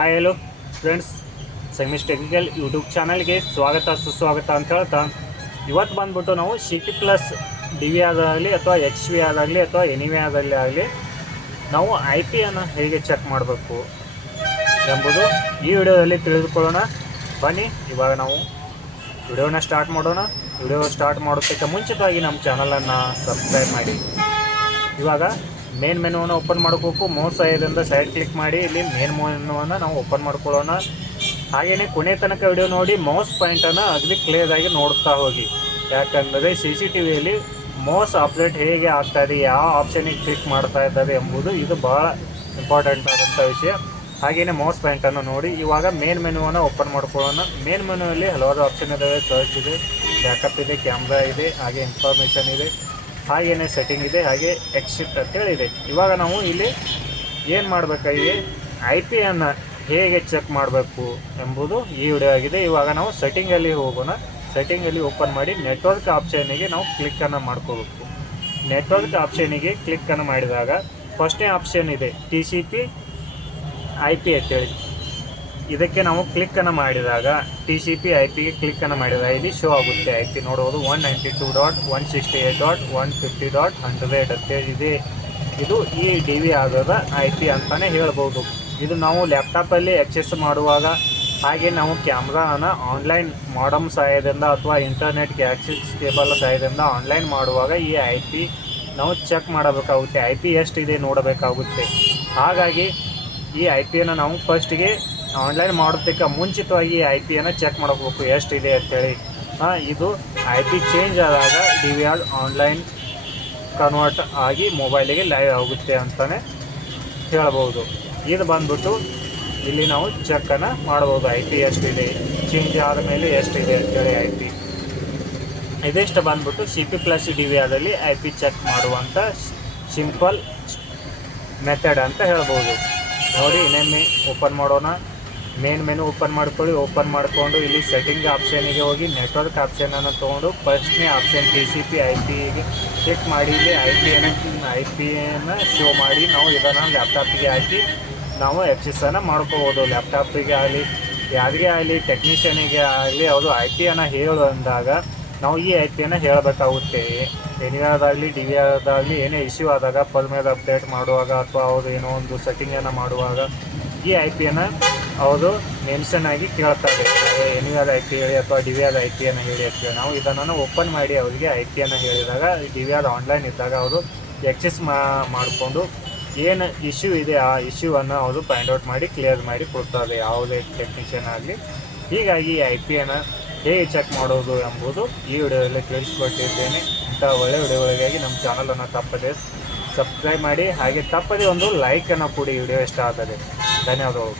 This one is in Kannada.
Hi hello friends, Semis technical YouTube ಚಾನಲ್ಗೆ ಸ್ವಾಗತ ಸುಸ್ವಾಗತ ಅಂತ ಹೇಳ್ತಾ ಇವತ್ತು ಬಂದ್ಬಿಟ್ಟು ನಾವು CP+ ಡಿ ವಿ ಆದಾಗಲಿ ಅಥವಾ HV ಆದಾಗಲಿ ಅಥವಾ NV ಆಗಲಿ ನಾವು IP ಅನ್ನು ಹೇಗೆ ಚೆಕ್ ಮಾಡಬೇಕು ಎಂಬುದು ಈ ವಿಡಿಯೋದಲ್ಲಿ ತಿಳಿದುಕೊಳ್ಳೋಣ. ಬನ್ನಿ ಇವಾಗ ನಾವು ವಿಡಿಯೋನ ಸ್ಟಾರ್ಟ್ ಮಾಡೋಣ. ವಿಡಿಯೋ ಸ್ಟಾರ್ಟ್ ಮಾಡೋದಕ್ಕೆ ಮುಂಚಿತವಾಗಿ ನಮ್ಮ ಚಾನಲನ್ನು ಸಬ್ಸ್ಕ್ರೈಬ್ ಮಾಡಿ. ಇವಾಗ ಮೇನ್ ಮೆನುವನ್ನು ಓಪನ್ ಮಾಡ್ಕೋಬೇಕು. ಮೌಸ್ ಸಹಾಯದಿಂದ ಸೈಡ್ ಕ್ಲಿಕ್ ಮಾಡಿ ಇಲ್ಲಿ ಮೇನ್ ಮೆನುವನ್ನು ನಾವು ಓಪನ್ ಮಾಡ್ಕೊಳ್ಳೋಣ. ಹಾಗೆಯೇ ಕೊನೆ ತನಕ ವಿಡಿಯೋ ನೋಡಿ ಮೌಸ್ ಪಾಯಿಂಟನ್ನು ಅಗದಿ ಕ್ಲಿಯರಾಗಿ ನೋಡ್ತಾ ಹೋಗಿ. ಯಾಕಂದರೆ CCTVಯಲ್ಲಿ ಮೌಸ್ ಆಪ್ರೇಟ್ ಹೇಗೆ ಆಗ್ತಾಯಿದೆ, ಯಾವ ಆಪ್ಷನಿಗೆ ಕ್ಲಿಕ್ ಮಾಡ್ತಾ ಇದ್ದಾರೆ ಎಂಬುದು ಇದು ಭಾಳ ಇಂಪಾರ್ಟೆಂಟ್ ಆದಂಥ ವಿಷಯ. ಹಾಗೆಯೇ ಮೌಸ್ ಪಾಯಿಂಟನ್ನು ನೋಡಿ. ಇವಾಗ ಮೇನ್ ಮೆನುವನ್ನು ಓಪನ್ ಮಾಡ್ಕೊಳ್ಳೋಣ. ಮೇನ್ ಮೆನುವಲ್ಲಿ ಹಲವಾರು ಆಪ್ಷನ್ ಇದ್ದಾವೆ. ಸರ್ಚ್ ಇದೆ, ಬ್ಯಾಕಪ್ ಇದೆ, ಕ್ಯಾಮ್ರಾ ಇದೆ, ಹಾಗೆ ಇನ್ಫಾರ್ಮೇಷನ್ ಇದೆ, ಹಾಗೆಯೇ ಸೆಟ್ಟಿಂಗ್ ಇದೆ, ಹಾಗೆ ಎಕ್ಸಿಟ್ ಅಂತೇಳಿ ಇದೆ. ಇವಾಗ ನಾವು ಇಲ್ಲಿ ಏನು ಮಾಡಬೇಕಾಗಿದೆ, IP ಅನ್ನು ಹೇಗೆ ಚೆಕ್ ಮಾಡಬೇಕು ಎಂಬುದು ಈ ವಿಡಿಯೋ ಆಗಿದೆ. ಇವಾಗ ನಾವು ಸೆಟ್ಟಿಂಗಲ್ಲಿ ಹೋಗೋಣ. ಸೆಟ್ಟಿಂಗಲ್ಲಿ ಓಪನ್ ಮಾಡಿ ನೆಟ್ವರ್ಕ್ ಆಪ್ಷನಿಗೆ ನಾವು ಕ್ಲಿಕ್ಕನ್ನು ಮಾಡ್ಕೋಬೇಕು. ನೆಟ್ವರ್ಕ್ ಆಪ್ಷನಿಗೆ ಕ್ಲಿಕ್ಕನ್ನು ಮಾಡಿದಾಗ ಫಸ್ಟ್ನೇ ಆಪ್ಷನ್ ಇದೆ TCP/IP ಅಂತೇಳಿ. ಇದಕ್ಕೆ ನಾವು ಕ್ಲಿಕ್ಕನ್ನು ಮಾಡಿದಾಗ TCP/IPಗೆ ಕ್ಲಿಕ್ಕನ್ನು ಮಾಡಿದಾಗ ಇಲ್ಲಿ ಶೋ ಆಗುತ್ತೆ. IP ನೋಡೋದು 192.168.150.100 ಅಂತೇಳಿ ಇದೆ. ಇದು ಈ DV ಆಗೋದ IP ಅಂತಲೇ ಹೇಳ್ಬೋದು. ಇದು ನಾವು ಲ್ಯಾಪ್ಟಾಪಲ್ಲಿ ಆಕ್ಸೆಸ್ ಮಾಡುವಾಗ, ಹಾಗೆ ನಾವು ಕ್ಯಾಮ್ರಾನ ಆನ್ಲೈನ್ ಮಾಡಮ್ ಸಹಾಯದಿಂದ ಅಥವಾ ಇಂಟರ್ನೆಟ್ಗೆ ಆಕ್ಸೆಸ್ ಕೇಬಲ್ ಸಹಾಯದಿಂದ ಆನ್ಲೈನ್ ಮಾಡುವಾಗ ಈ IP ನಾವು ಚೆಕ್ ಮಾಡಬೇಕಾಗುತ್ತೆ. IP ಎಷ್ಟಿದೆ ನೋಡಬೇಕಾಗುತ್ತೆ. ಹಾಗಾಗಿ ಈ IPಯನ್ನು ನಾವು ಫಸ್ಟಿಗೆ ಆನ್ಲೈನ್ ಮಾಡೋದಕ್ಕೆ ಮುಂಚಿತವಾಗಿ IP ಅನ್ನು ಚೆಕ್ ಮಾಡಬೇಕು ಎಷ್ಟಿದೆ ಅಂತೇಳಿ. ಇದು IP ಚೇಂಜ್ ಆದಾಗ DVR ಆನ್ಲೈನ್ ಕನ್ವರ್ಟ್ ಆಗಿ ಮೊಬೈಲಿಗೆ ಲೈವ್ ಆಗುತ್ತೆ ಅಂತಲೇ ಹೇಳ್ಬೋದು. ಇದು ಬಂದ್ಬಿಟ್ಟು ಇಲ್ಲಿ ನಾವು ಚೆಕ್ಕನ್ನು ಮಾಡ್ಬೋದು. IP ಎಷ್ಟಿದೆ, ಚೇಂಜ್ ಆದ ಮೇಲೆ ಎಷ್ಟಿದೆ ಅಂತೇಳಿ IP. ಇದಿಷ್ಟು ಬಂದ್ಬಿಟ್ಟು CP+ DV ಆದಲ್ಲಿ IP ಚೆಕ್ ಮಾಡುವಂಥ ಸಿಂಪಲ್ ಮೆಥಡ್ ಅಂತ ಹೇಳ್ಬೋದು. ನೋಡಿ, ಇನ್ನೊಮ್ಮೆ ಓಪನ್ ಮಾಡೋಣ. ಮೇನ್ ಮೆನು ಓಪನ್ ಮಾಡ್ಕೊಳ್ಳಿ. ಓಪನ್ ಮಾಡಿಕೊಂಡು ಇಲ್ಲಿ ಸೆಟ್ಟಿಂಗ್ ಆಪ್ಷನಿಗೆ ಹೋಗಿ ನೆಟ್ವರ್ಕ್ ಆಪ್ಷನನ್ನು ತೊಗೊಂಡು ಫಸ್ಟ್ನೇ ಆಪ್ಷನ್ TCP/IPಗೆ ಕ್ಲಿಕ್ ಮಾಡಿ. ಇಲ್ಲಿ IP ಅನ್ನು ಶೋ ಮಾಡಿ ನಾವು ಇದನ್ನು ಲ್ಯಾಪ್ಟಾಪಿಗೆ ಹಾಕಿ ನಾವು ಆಕ್ಸೆಸ್ಸನ್ನು ಮಾಡ್ಕೋಬೋದು. ಲ್ಯಾಪ್ಟಾಪಿಗೆ ಆಗಲಿ, ಯಾರಿಗೆ ಆಗಲಿ, ಟೆಕ್ನಿಷಿಯನಿಗೆ ಆಗಲಿ ಅವರು IP ಅನ್ನು ಹೇಳು ಅಂದಾಗ ನಾವು ಈ IP ಅನ್ನು ಹೇಳಬೇಕಾಗುತ್ತೆ. NV ಆದಾಗಲಿ DV ಆದಾಗಲಿ ಏನೇ ಇಶ್ಯೂ ಆದಾಗ ಪರ್ಮೇಲ್ ಅಪ್ಡೇಟ್ ಮಾಡುವಾಗ ಅಥವಾ ಅವರು ಏನೋ ಒಂದು ಸೆಟ್ಟಿಂಗನ್ನು ಮಾಡುವಾಗ ಈ IP ಅನ್ನು ಅವರು ಮೆನ್ಷನ್ ಆಗಿ ಕೇಳ್ತಾರೆ. NV IP ಹೇಳಿ ಅಥವಾ DVR IP ಅನ್ನು ಹೇಳಿ ಅಂತೇಳಿ ನಾವು ಇದನ್ನು ಓಪನ್ ಮಾಡಿ ಅವರಿಗೆ IP ಅನ್ನು ಹೇಳಿದಾಗ DVR ಆನ್ಲೈನ್ ಇದ್ದಾಗ ಅವರು ಆಕ್ಸೆಸ್ ಮಾಡಿಕೊಂಡು ಏನು ಇಶ್ಯೂ ಇದೆ ಆ ಇಶ್ಯೂವನ್ನು ಅವರು ಫೈಂಡ್ ಔಟ್ ಮಾಡಿ ಕ್ಲಿಯರ್ ಮಾಡಿ ಕೊಡ್ತಾರೆ, ಯಾವುದೇ ಟೆಕ್ನಿಷಿಯನ್ ಆಗಲಿ. ಹೀಗಾಗಿ IP ಅನ್ನು ಹೇಗೆ ಚೆಕ್ ಮಾಡೋದು ಎಂಬುದು ಈ ವಿಡಿಯೋದಲ್ಲಿ ತಿಳಿಸ್ಕೊಟ್ಟಿದ್ದೇನೆ. ಇಂಥ ಒಳ್ಳೆಯ ವಿಡಿಯೋಗಳಿಗಾಗಿ ನಮ್ಮ ಚಾನಲನ್ನು ತಪ್ಪದೆ ಸಬ್ಸ್ಕ್ರೈಬ್ ಮಾಡಿ, ಹಾಗೆ ತಪ್ಪದೆ ಒಂದು ಲೈಕನ್ನು ಕೊಡಿ ವಿಡಿಯೋ ಇಷ್ಟ ಆದರೆ. ಧನ್ಯವಾದಗಳು.